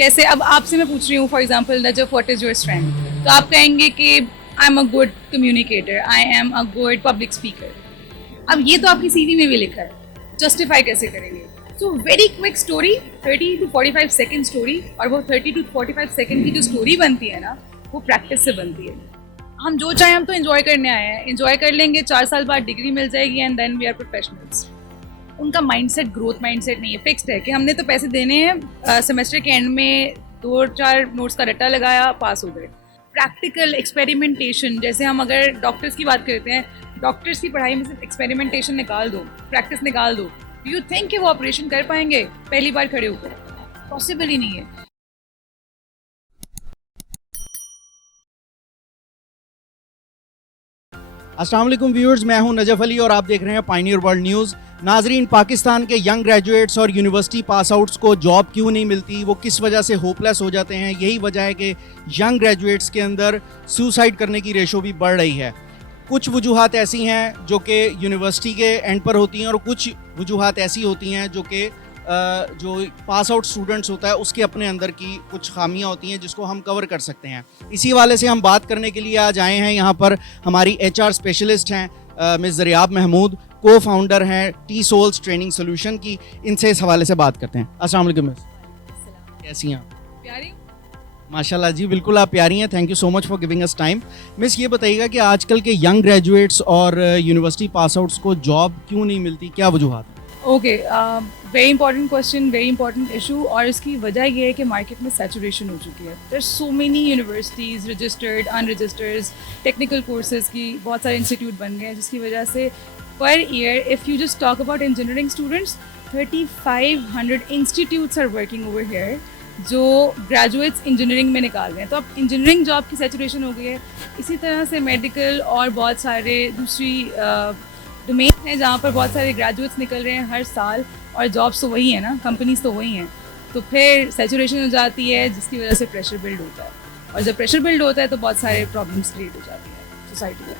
कैसे, अब आपसे मैं पूछ रही हूँ for example Najaf what is your strength, तो आप कहेंगे कि I am a good communicator, I am a good public speaker. अब ये तो आपकी सीवी में भी लिखा है, जस्टिफाई कैसे करेंगे? So very quick story, 30 to 45 second story, और वो 30 to 45 सेकेंड की जो स्टोरी बनती है ना, वो प्रैक्टिस से बनती है। हम जो चाहें, हम तो एंजॉय करने आए हैं, एंजॉय कर लेंगे, 4 साल बाद डिग्री मिल जाएगी and then we are professionals. उनका माइंडसेट ग्रोथ माइंडसेट नहीं है, फिक्स्ड है कि हमने तो पैसे देने हैं, सेमेस्टर के एंड में 2-4 नोट्स का रट्टा लगाया, पास हो गए। प्रैक्टिकल एक्सपेरिमेंटेशन, जैसे हम अगर डॉक्टर्स की बात करते हैं, डॉक्टर्स की पढ़ाई में सिर्फ एक्सपेरिमेंटेशन निकाल दो, प्रैक्टिस निकाल दो, यू थिंक कि वो ऑपरेशन कर पाएंगे पहली बार खड़े होकर? पॉसिबल ही नहीं है। अस्सलाम वालेकुम व्यूअर्स, मैं हूं नजफ अली और आप देख रहे हैं पायनियर वर्ल्ड न्यूज़। नाजरीन, पाकिस्तान के यंग ग्रेजुएट्स और यूनिवर्सिटी पास आउट्स को जॉब क्यों नहीं मिलती, वो किस वजह से होपलेस हो जाते हैं, यही वजह है कि यंग ग्रेजुएट्स के अंदर सुसाइड करने की रेशो भी बढ़ रही है। कुछ वजूहात ऐसी हैं जो कि यूनिवर्सिटी के एंड पर होती हैं और कुछ वजूहात ऐसी होती हैं जो कि जो पास आउट स्टूडेंट्स होता है उसके अपने अंदर की कुछ खामियां होती हैं जिसको हम कवर कर सकते हैं। इसी वाले से हम बात करने के लिए आज आए हैं। यहाँ पर हमारी एचआर स्पेशलिस्ट हैं मिस ज़रियाब महमूद, को फाउंडर हैं टी सोल्स ट्रेनिंग सोल्यूशन की। इनसे इस हवाले से बात करते हैं। अस्सलाम वालेकुम मिस, कैसी हैं आप? प्यारी माशाल्लाह जी, बिल्कुल आप प्यारी हैं। Thank you so much for giving us time. Miss, ये बताइएगा कि आजकल के यंग ग्रेजुएट्स और यूनिवर्सिटी पास आउट्स को जॉब क्यों नहीं मिलती, क्या वजूहात हैं? Okay, very important question, very important issue, और इसकी वजह ये है कि मार्केट में सैचुरेशन हो चुकी है। There so many universities, registered, unregistered, technical courses की बहुत सारे इंस्टीट्यूट बन गए हैं, जिसकी वजह से per year if you just talk about engineering students, 3500 institutes are working over here जो ग्रेजुएट्स इंजीनियरिंग में निकाल रहे हैं। तो अब इंजीनियरिंग जॉब की सैचुरेशन हो गई है। इसी तरह से मेडिकल और बहुत सारे दूसरी डोमेन हैं जहाँ पर बहुत सारे ग्रेजुएट्स निकल रहे हैं हर साल, और जॉब्स तो वही है ना, कंपनीज तो वही हैं। तो फिर सैचुरेशन हो जाती है, जिसकी वजह से प्रेशर बिल्ड होता है, और जब प्रेशर बिल्ड होता है तो बहुत सारे प्रॉब्लम्स क्रिएट हो जाती है सोसाइटी में।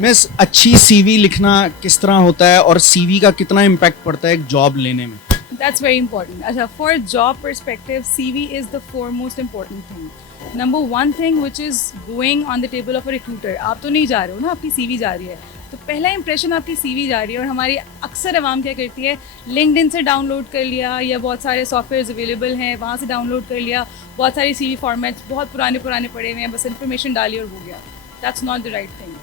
मिस, अच्छी सीवी लिखना किस तरह होता है और सीवी का कितना इम्पैक्ट पड़ता है एक जॉब लेने में? That's very important. अच्छा, for job perspective, CV is the foremost important thing. Number one thing which is going on the table of a recruiter. आप तो नहीं जा रहे हो ना, आपकी CV जा रही है, तो पहला इंप्रेशन आपकी CV जा रही है। और हमारी अक्सर आवाम क्या करती है, लिंक्डइन से डाउनलोड कर लिया, या बहुत सारे सॉफ्टवेयर अवेलेबल हैं वहाँ से डाउनलोड कर लिया, बहुत सारी CV फॉर्मेट्स बहुत पुराने पड़े हुए हैं, बस इन्फॉर्मेशन डाली और हो गया। That's not the right thing.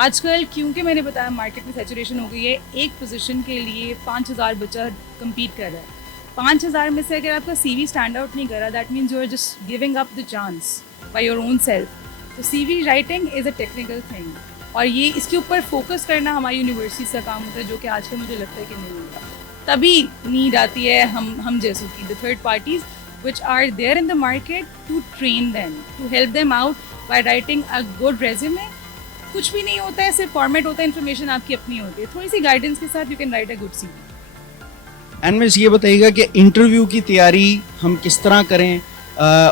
आजकल क्योंकि मैंने बताया मार्केट में सैचुरेशन हो गई है, एक पोजीशन के लिए 5000 बच्चा कम्पीट कर रहा है। 5000 में से अगर आपका CV स्टैंड आउट नहीं कर रहा, that means you are just giving up the chance by your own self. तो CV writing is a technical thing, और ये इसके ऊपर फोकस करना हमारी यूनिवर्सिटी का काम होता है, जो कि आजकल मुझे लगता है कि नहीं होगा। तभी नीड आती है हम जैसों की, the third parties which are there in the market, to train them, to help them out by writing a good resume. कुछ भी नहीं होता है, सिर्फ फॉर्मेट होता है, इन्फॉर्मेशन आपकी अपनी होती है, थोड़ी सी गाइडेंस के साथ you can write a good CV। And miss, ये बताइएगा कि इंटरव्यू की तैयारी हम किस तरह करें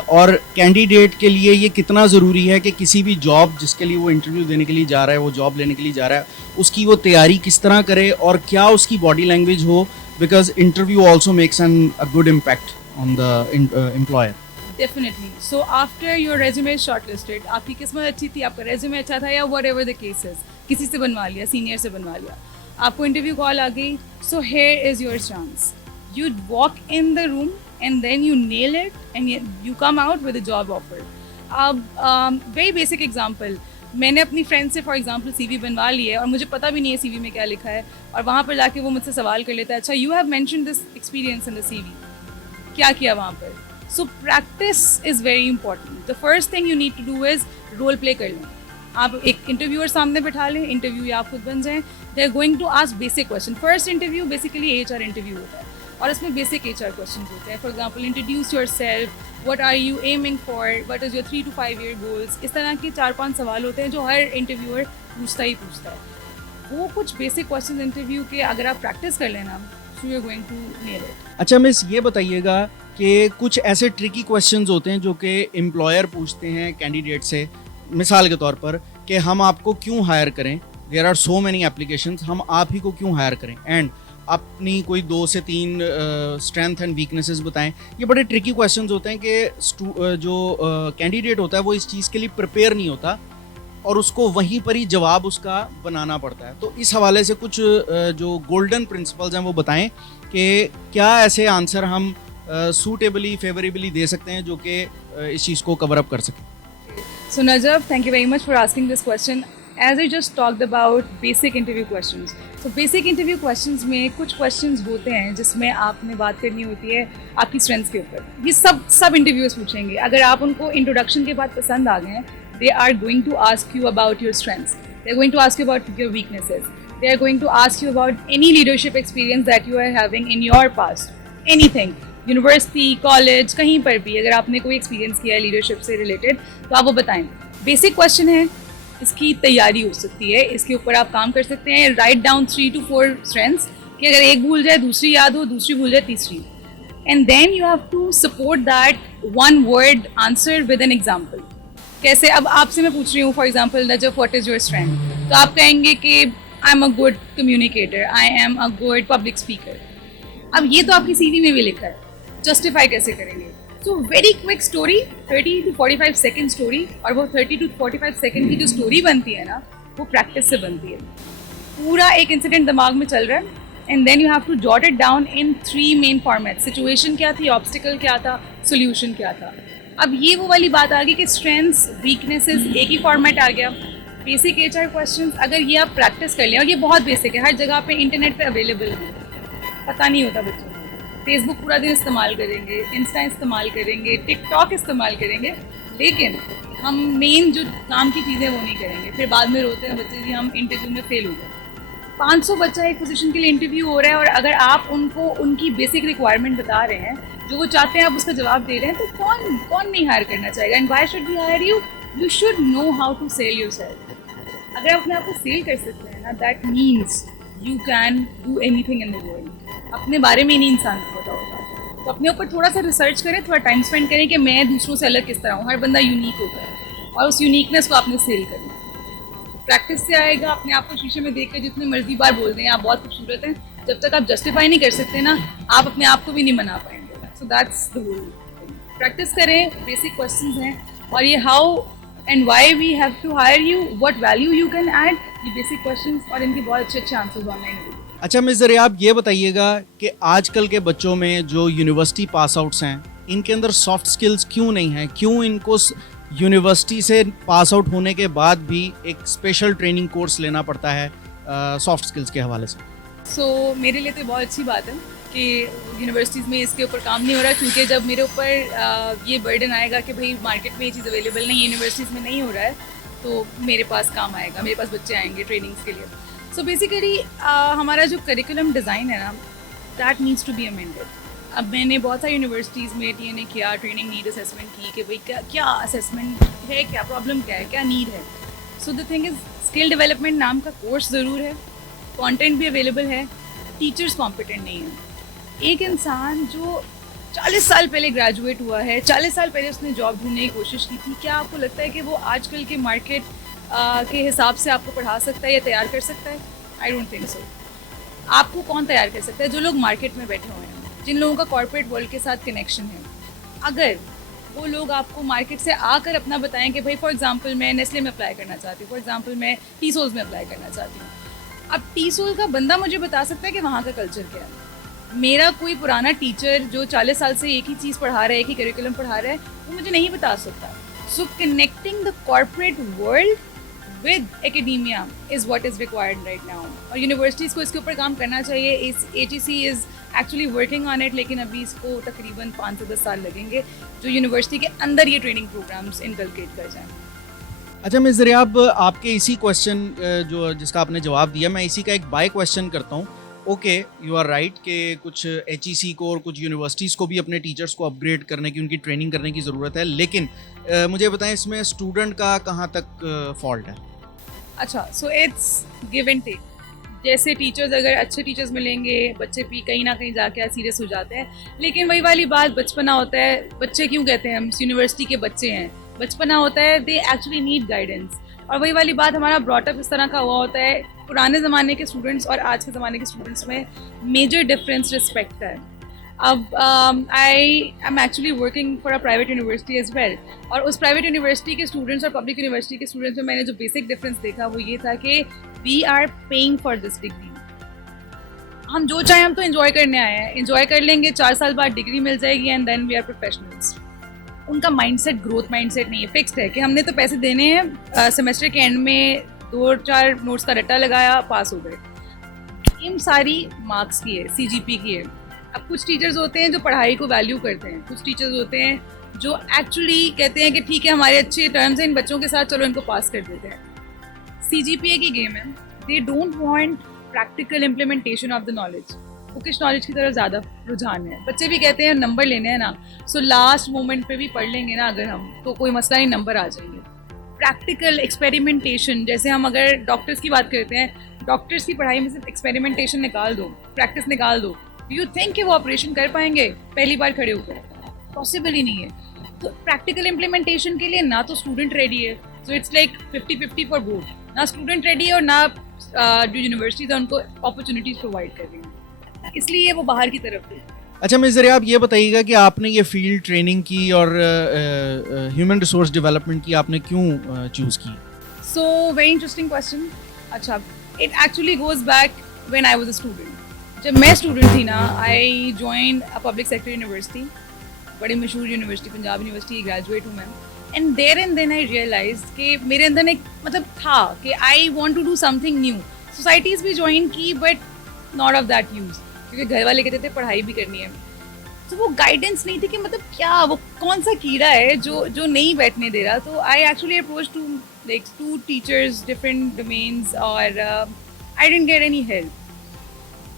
और कैंडिडेट के लिए ये कितना ज़रूरी है कि किसी भी जॉब जिसके लिए वो इंटरव्यू देने के लिए जा रहा है, वो जॉब लेने के लिए जा रहा है, उसकी वो तैयारी किस तरह करे और क्या उसकी बॉडी लैंग्वेज हो, because interview also makes a good impact on the employer. Definitely. So after your resume shortlisted, आपकी किस्मत अच्छी थी, आपका रेज्यूमे अच्छा था, या वट एवर द केसेस, किसी से बनवा लिया, सीनियर से बनवा लिया, आपको इंटरव्यू कॉल आ गई, so here is your chance. You walk in the room and then you nail it and you come out with a job offer. अब very basic example, मैंने अपनी फ्रेंड से फॉर एग्जांपल CV बनवा ली है और मुझे पता भी नहीं है CV में क्या लिखा है, और वहाँ पर जाके वो मुझसे सवाल कर लेता है, अच्छा you have mentioned this experience in the CV, क्या किया वहाँ पर? So practice is very important. The first thing you need to do is role play कर लें। आप एक इंटरव्यूअर सामने बैठा लें, इंटरव्यू या आप खुद बन जाएं, they are going to ask basic question. First interview basically HR interview होता है, और इसमें बेसिक HR क्वेश्चन होते हैं। For example, introduce your self, what are you aiming for, what is your 3 to 5 year goals. इस तरह के 4-5 सवाल होते हैं जो हर इंटरव्यूअर पूछता है। वो कुछ बेसिक क्वेश्चन इंटरव्यू के अगर आप प्रैक्टिस कर लेना, so you are going to nail it. अच्छा मिस, ये बताइएगा कि कुछ ऐसे ट्रिकी क्वेश्चंस होते हैं जो कि एम्प्लॉयर पूछते हैं कैंडिडेट से, मिसाल के तौर पर कि हम आपको क्यों हायर करें, there are so many applications, हम आप ही को क्यों हायर करें, एंड अपनी कोई 2 से 3 स्ट्रेंथ एंड वीकनेसेस बताएं। ये बड़े ट्रिकी क्वेश्चंस होते हैं कि जो कैंडिडेट होता है वो इस चीज़ के लिए प्रिपेयर नहीं होता और उसको वहीं पर ही जवाब उसका बनाना पड़ता है। तो इस हवाले से कुछ जो गोल्डन प्रिंसिपल्स हैं वो बताएं कि क्या ऐसे आंसर हम सूटेबली फेवरेबली दे सकते हैं जो कि इस चीज़ को कवर अप कर सकें। So Najaf, thank you very much for asking this question. As I just talked about basic interview questions. So basic interview questions में कुछ questions होते हैं जिसमें आपने बात करनी होती है आपकी strengths के ऊपर। ये सब interviewers पूछेंगे। अगर आप उनको introduction के बाद पसंद आ गए हैं, they are going to ask you about your strengths. They are going to ask you about your weaknesses. They are going to ask you about any leadership experience that you are having in your past. Anything. University, college, कहीं पर भी अगर आपने कोई experience किया है leadership से related तो आप वो बताएं। बेसिक क्वेश्चन है, इसकी तैयारी हो सकती है, इसके ऊपर आप काम कर सकते हैं। राइट डाउन 3 to 4 स्ट्रेंथ्स कि अगर एक भूल जाए दूसरी याद हो, दूसरी भूल जाए तीसरी, and then you have to support that one word answer with an example. कैसे, अब आपसे मैं पूछ रही हूँ for example Najaf what is your strength, तो आप कहेंगे कि I am a good communicator, I am a good public speaker. अब ये तो आपकी सीवी में भी लिखा है, जस्टिफाई कैसे करेंगे? So very quick story, 30 to 45 second story, और वो 30 to 45 सेकेंड की जो स्टोरी बनती है ना वो प्रैक्टिस से बनती है। पूरा एक इंसिडेंट दिमाग में चल रहा है and then you have to jot it down in 3 main format. Situation क्या थी, ऑब्स्टिकल क्या था, सोल्यूशन क्या था। अब ये वो वाली बात आ गई कि स्ट्रेंथ्स वीकनेसेस एक ही फॉर्मेट आ गया। बेसिक HR क्वेश्चंस अगर ये आप प्रैक्टिस कर लें, और ये बहुत बेसिक है, हर जगह पे इंटरनेट पे अवेलेबल है, पता नहीं होता बच्चों को। फेसबुक पूरा दिन इस्तेमाल करेंगे, इंस्टा इस्तेमाल करेंगे, टिकटॉक इस्तेमाल करेंगे, लेकिन हम मेन जो काम की चीज़ें वो नहीं करेंगे। फिर बाद में रोते हैं बच्चे जी हम इंटरव्यू में फेल हो गए। 500 बच्चा एक पोजीशन के लिए इंटरव्यू हो रहा है और अगर आप उनको उनकी बेसिक रिक्वायरमेंट बता रहे हैं, जो वो चाहते हैं आप उसका जवाब दे रहे हैं, तो कौन नहीं हायर करना चाहेगा? And why should we hire you? You should know how to sell yourself. अगर आप अपने आप को सेल कर सकते हैं ना, that means you can do anything in the world. अपने बारे में नहीं इंसान को पता होता, तो अपने ऊपर थोड़ा सा रिसर्च करें, थोड़ा टाइम स्पेंड करें कि मैं दूसरों से अलग किस तरह हूँ। हर बंदा यूनिक होता है और उस यूनिकनेस को आपने सेल करना है। प्रैक्टिस से आएगा। अपने आप को शीशे में देख कर जितने मर्जी बार बोल दें आप बहुत खूबसूरत हैं, जब तक आप जस्टिफाई नहीं कर सकते ना, आप अपने आप को भी नहीं मना पाएंगे। So that's the whole. Practice करें, बेसिक क्वेश्चंस हैं, और ये how and why we have to hire you, what value you can add, ये बेसिक क्वेश्चंस और इनके बहुत अच्छे आंसर्स ऑनलाइन मिलेंगे। अच्छा मिस ज़रिया, आप ये बताइएगा कि आजकल के बच्चों में जो यूनिवर्सिटी पास आउट्स हैं, इनके अंदर सॉफ्ट स्किल्स क्यों नहीं हैं? क्यों इनको यूनिवर्सिटी से पास आउट होने के बाद भी एक स्पेशल ट्रेनिंग कोर्स लेना पड़ता है सॉफ्ट स्किल्स के हवाले से? सो मेरे लिए तो बहुत अच्छी बात है कि यूनिवर्सिटीज़ में इसके ऊपर काम नहीं हो रहा, क्योंकि जब मेरे ऊपर ये बर्डन आएगा कि भाई मार्केट में ये चीज़ अवेलेबल नहीं है, यूनिवर्सिटीज़ में नहीं हो रहा है, तो मेरे पास काम आएगा, मेरे पास बच्चे आएंगे ट्रेनिंग्स के लिए। सो बेसिकली हमारा जो करिकुलम डिज़ाइन है ना, that needs to be amended. अब मैंने बहुत सारी यूनिवर्सिटीज़ में TNA किया, ट्रेनिंग नीड असेसमेंट की कि भाई क्या असेसमेंट है, क्या प्रॉब्लम क्या है, क्या नीड है। So the thing is skill development नाम का कोर्स ज़रूर है, कंटेंट भी अवेलेबल है, टीचर्स कॉम्पिटेंट नहीं है। एक इंसान जो 40 साल पहले ग्रेजुएट हुआ है, 40 साल पहले उसने जॉब ढूंढने की कोशिश की थी, क्या आपको लगता है कि वो आजकल के मार्केट के हिसाब से आपको पढ़ा सकता है या तैयार कर सकता है? I don't think so. आपको कौन तैयार कर सकता है? जो लोग मार्केट में बैठे हुए हैं, जिन लोगों का कॉर्पोरेट वर्ल्ड के साथ कनेक्शन है। अगर वो लोग आपको मार्केट से आकर अपना बताएं कि भाई फॉर एग्जांपल मैं नेस्ले में अप्लाई करना चाहती हूँ, फॉर एग्जांपल मैं टीसोल्स में अप्लाई करना चाहती हूँ, अब टीसोल का बंदा मुझे बता सकता है कि वहाँ का कल्चर क्या है। मेरा कोई पुराना टीचर जो 40 साल से एक ही चीज़ पढ़ा रहा है, एक ही करिकुलम पढ़ा रहा है, वो मुझे नहीं बता सकता। सो connecting the corporate world with academia is what is required right now, और यूनिवर्सिटीज़ को इसके ऊपर काम करना चाहिए। इस ATC is actually working on it, लेकिन अभी इसको तकरीबन 5 से 10 साल लगेंगे जो यूनिवर्सिटी के अंदर ये ट्रेनिंग प्रोग्राम्स इनकलकेट कर जाएँ। अच्छा मिस ज़रिया, आपके इसी क्वेश्चन जो जिसका आपने जवाब दिया, मैं इसी का एक बाय क्वेश्चन करता हूँ। ओके, यू आर राइट कि कुछ HEC को और कुछ यूनिवर्सिटीज़ को भी अपने टीचर्स को अपग्रेड करने की, उनकी ट्रेनिंग करने की ज़रूरत है, लेकिन मुझे बताएं इसमें स्टूडेंट का कहाँ तक फॉल्ट है? अच्छा, so it's give and take. जैसे टीचर्स, अगर अच्छे टीचर्स मिलेंगे, बच्चे भी कहीं ना कहीं जाके सीरियस हो जाते हैं, लेकिन वही वाली बात, बचपना होता है। बच्चे क्यों कहते हैं हम यूनिवर्सिटी के बच्चे हैं? बचपना होता है, दे एक्चुअली नीड गाइडेंस। और वही वाली बात, हमारा ब्रॉटअप इस तरह का हुआ होता है, पुराने ज़माने के स्टूडेंट्स और आज के ज़माने के स्टूडेंट्स में मेजर डिफरेंस रिस्पेक्ट है. अब I am actually working for a private university as well, और उस प्राइवेट यूनिवर्सिटी के स्टूडेंट्स और पब्लिक यूनिवर्सिटी के स्टूडेंट्स में मैंने जो बेसिक डिफरेंस देखा वो ये था कि we are paying for this degree. हम जो चाहें हम तो एंजॉय करने आए हैं, एंजॉय कर लेंगे, 4 साल बाद डिग्री मिल जाएगी and then we are professionals. उनका माइंडसेट ग्रोथ माइंडसेट नहीं है, फिक्स्ड है कि हमने तो पैसे देने हैं, सेमेस्टर के एंड में 2-4 नोट्स का रट्टा लगाया, पास हो गए. गेम सारी मार्क्स की है, CGP की है. अब कुछ टीचर्स होते हैं जो पढ़ाई को वैल्यू करते हैं, कुछ टीचर्स होते हैं जो एक्चुअली कहते हैं कि ठीक है हमारे अच्छे टर्म्स हैं इन बच्चों के साथ, चलो इनको पास कर देते हैं. CGPA की गेम है. They don't want practical implementation of the knowledge. Bookish knowledge की तरफ ज़्यादा रुझान है. बच्चे भी कहते हैं नंबर लेने हैं ना, सो लास्ट मोमेंट पे भी पढ़ लेंगे ना अगर हम, तो कोई मसला नहीं, नंबर आ जाएंगे. प्रैक्टिकल एक्सपेरिमेंटेशन, जैसे हम अगर डॉक्टर्स की बात करते हैं, डॉक्टर्स की पढ़ाई में सिर्फ एक्सपेरिमेंटेशन निकाल दो, प्रैक्टिस निकाल दो, यू थिंक कि वो ऑपरेशन कर पाएंगे पहली बार खड़े होकर? पॉसिबल ही नहीं है. तो प्रैक्टिकल इम्प्लीमेंटेशन के लिए ना तो स्टूडेंट रेडी है, so it's like 50-50 for both. ना स्टूडेंट रेडी है और ना जो यूनिवर्सिटीज है उनको अपॉर्चुनिटीज प्रोवाइड कर रही हैं, इसलिए वो बाहर की तरफ है. अच्छा मिस ज़रिया, आप ये बताइएगा कि आपने ये फील्ड ट्रेनिंग की और ह्यूमन रिसोर्स डेवलपमेंट की आपने क्यों चूज़ की? So very interesting question. अच्छा, it actually goes back when I was a student. जब मैं स्टूडेंट थी ना, I join a public sector university, बड़ी मशहूर यूनिवर्सिटी, पंजाब यूनिवर्सिटी, ग्रेजुएट हूँ मैं. And there and then I realize कि मेरे अंदर एक मतलब था कि I want to do something new. Societies भी ज्वाइन की but not of that use, क्योंकि घर वाले कहते थे पढ़ाई भी करनी है. तो वो गाइडेंस नहीं थी कि मतलब क्या वो कौन सा कीड़ा है जो नहीं बैठने दे रहा. तो I actually approach to like 2 teachers, different domains, और I didn't get any help.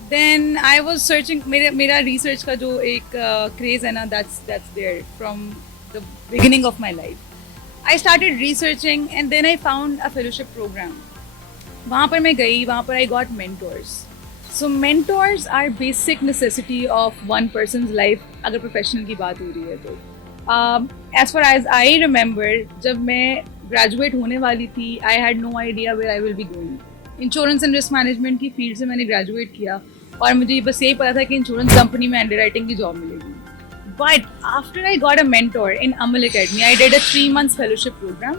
Then I was searching, मेरा रिसर्च का जो एक क्रेज़ है ना, that's there from the beginning of my life. I started researching and then I found a fellowship programme. वहाँ पर मैं गई, वहाँ पर I got mentors. So mentors are basic necessity of one person's life अगर professional की बात हो रही है तो. As far as I remember, जब मैं ग्रेजुएट होने वाली थी, I had no idea where I will be going. Insurance and risk management की फील्ड से मैंने ग्रेजुएट किया और मुझे बस यही पता था कि इंश्योरेंस कंपनी में अंडरराइटिंग की जॉब मिलेगी. But after I got a mentor in Amal academy, I did a 3 months fellowship programme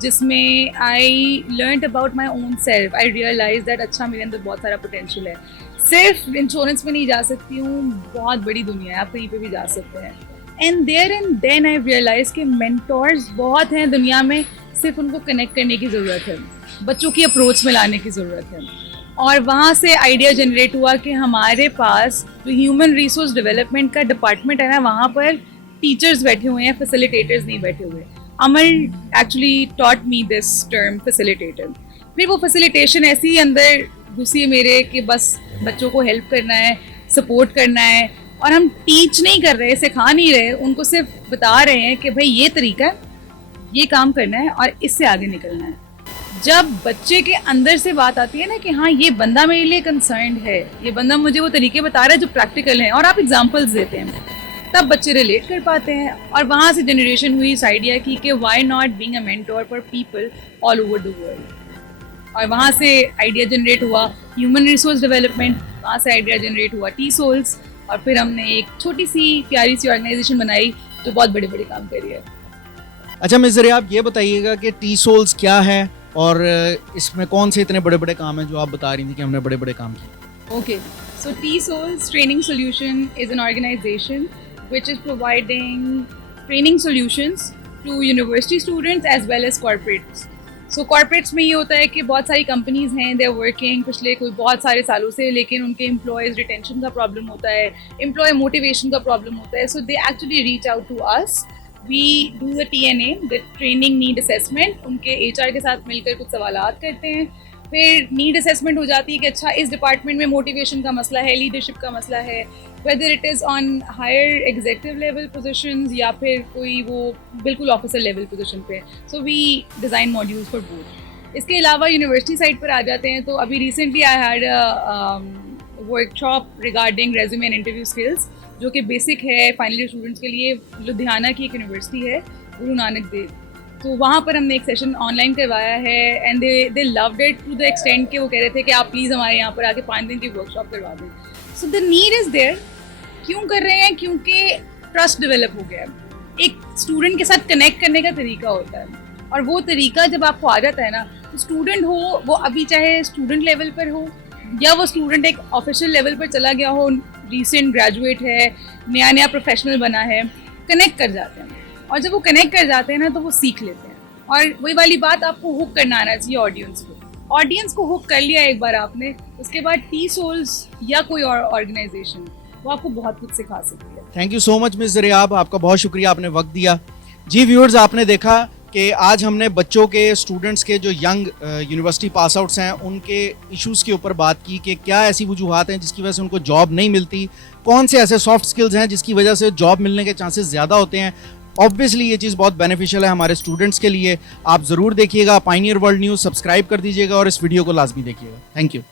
जिसमें I learn about my own self. I realize that अच्छा मेरे अंदर बहुत सारा पोटेंशियल है. सिर्फ इंश्योरेंस में नहीं जा सकती हूँ, बहुत बड़ी दुनिया है, आप कहीं पे भी जा सकते हैं. And there and then I realize कि मेंटोर्स बहुत हैं दुनिया में, सिर्फ उनको कनेक्ट करने की ज़रूरत है, बच्चों की अप्रोच में लाने की ज़रूरत है. और वहाँ से आइडिया जनरेट हुआ कि हमारे पास जो ह्यूमन रिसोर्स डेवलपमेंट का डिपार्टमेंट है ना, वहाँ पर टीचर्स बैठे हुए हैं, फैसिलिटेटर्स नहीं बैठे हुए. Amal actually taught me this term facilitator. फिर वो फैसिलिटेशन ऐसी ही अंदर घुसी मेरे कि बस बच्चों को हेल्प करना है, सपोर्ट करना है, और हम टीच नहीं कर रहे, सिखा नहीं रहे, उनको सिर्फ बता रहे हैं कि भाई ये तरीका है, ये काम करना है और इससे आगे निकलना है. जब बच्चे के अंदर से बात आती है ना कि हाँ ये बंदा मेरे लिए कंसर्न्ड है, ये बंदा मुझे वो तरीके बता रहा है जो प्रैक्टिकल हैं, और आप एग्जांपल्स देते हैं, तब बच्चे रिलेट कर पाते हैं. और वहाँ से जनरेशन हुई इस आइडिया की कि why not being a mentor for people all over the world. और वहाँ से आइडिया जनरेट हुआ ह्यूमन रिसोर्स डेवलपमेंट, वहाँ से आइडिया जनरेट हुआ T-Souls, और फिर हमने एक छोटी सी प्यारी सी ऑर्गेनाइजेशन बनाई जो बहुत बड़े बड़े काम कर रही है. अच्छा मिस ज़रिया, आप ये बताइएगा कि T-Souls क्या है और इसमें कौन से इतने बड़े बड़े काम हैं जो आप बता रही थी कि हमने बड़े बड़े काम किए? Okay, so T-Souls Training Solution is an organization which is providing training solutions to university students as well as corporates. So corporates में ये होता है कि बहुत सारी कंपनीज हैं, they are working पिछले कोई बहुत सारे सालों से, लेकिन उनके एम्प्लॉयज़ रिटेंशन का प्रॉब्लम होता है, एम्प्लॉय मोटिवेशन का प्रॉब्लम होता है. So they actually reach out to us. We do the TNA, the Training Need Assessment. उनके HR के साथ मिलकर कुछ सवालात करते हैं, फिर नीड असेसमेंट हो जाती है कि अच्छा इस डिपार्टमेंट में मोटिवेशन का मसला है, लीडरशिप का मसला है, whether it is on higher executive level positions या फिर कोई वो बिल्कुल ऑफिसर लेवल पोजीशन पे. So we design modules for both. इसके अलावा यूनिवर्सिटी साइड पर आ जाते हैं तो अभी recently I had workshop regarding resume and interview skills, जो कि बेसिक है फाइनल ईयर स्टूडेंट्स के लिए. लुधियाना की एक यूनिवर्सिटी है, गुरु नानक देव, तो वहाँ पर हमने एक सेशन ऑनलाइन करवाया है and they loved it to the extent कि वो कह रहे थे कि आप प्लीज़ हमारे यहाँ पर आके 5 दिन की वर्कशॉप करवा दें. So the need is there. क्यों कर रहे हैं? क्योंकि ट्रस्ट डेवलप हो गया है. एक स्टूडेंट के साथ कनेक्ट करने का तरीका होता है और वो तरीका जब आपको आ जाता है ना, तो स्टूडेंट हो वो अभी चाहे स्टूडेंट लेवल पर हो या वो स्टूडेंट एक ऑफिशियल लेवल पर चला गया हो, रिसेंट ग्रेजुएट है, नया प्रोफेशनल बना है, कनेक्ट कर जाते हैं. और जब वो कनेक्ट कर जाते हैं ना तो वो सीख लेते हैं. और वही वाली बात, आपको हुक करना आना चाहिए ऑडियंस को हुक कर लिया एक बार आपने, उसके बाद टी सोल्स या कोई और ऑर्गेनाइजेशन वो आपको बहुत कुछ सिखा सकती है. Thank you so much miss rehab, आपका बहुत शुक्रिया, आपने वक्त दिया. जी व्यूअर्स, आपने देखा कि आज हमने बच्चों के, स्टूडेंट्स के जो यंग यूनिवर्सिटी पास आउट्स हैं उनके इश्यूज़ के ऊपर बात की कि क्या ऐसी वजूहात हैं जिसकी वजह से उनको जॉब नहीं मिलती, कौन से ऐसे सॉफ्ट स्किल्स हैं जिसकी वजह से जॉब मिलने के चांसेस ज़्यादा होते हैं. ऑब्वियसली ये चीज़ बहुत बेनिफिशियल है हमारे स्टूडेंट्स के लिए. आप ज़रूर देखिएगा पायनियर वर्ल्ड न्यूज़, सब्सक्राइब कर दीजिएगा और इस वीडियो को लाजमी देखिएगा. Thank you.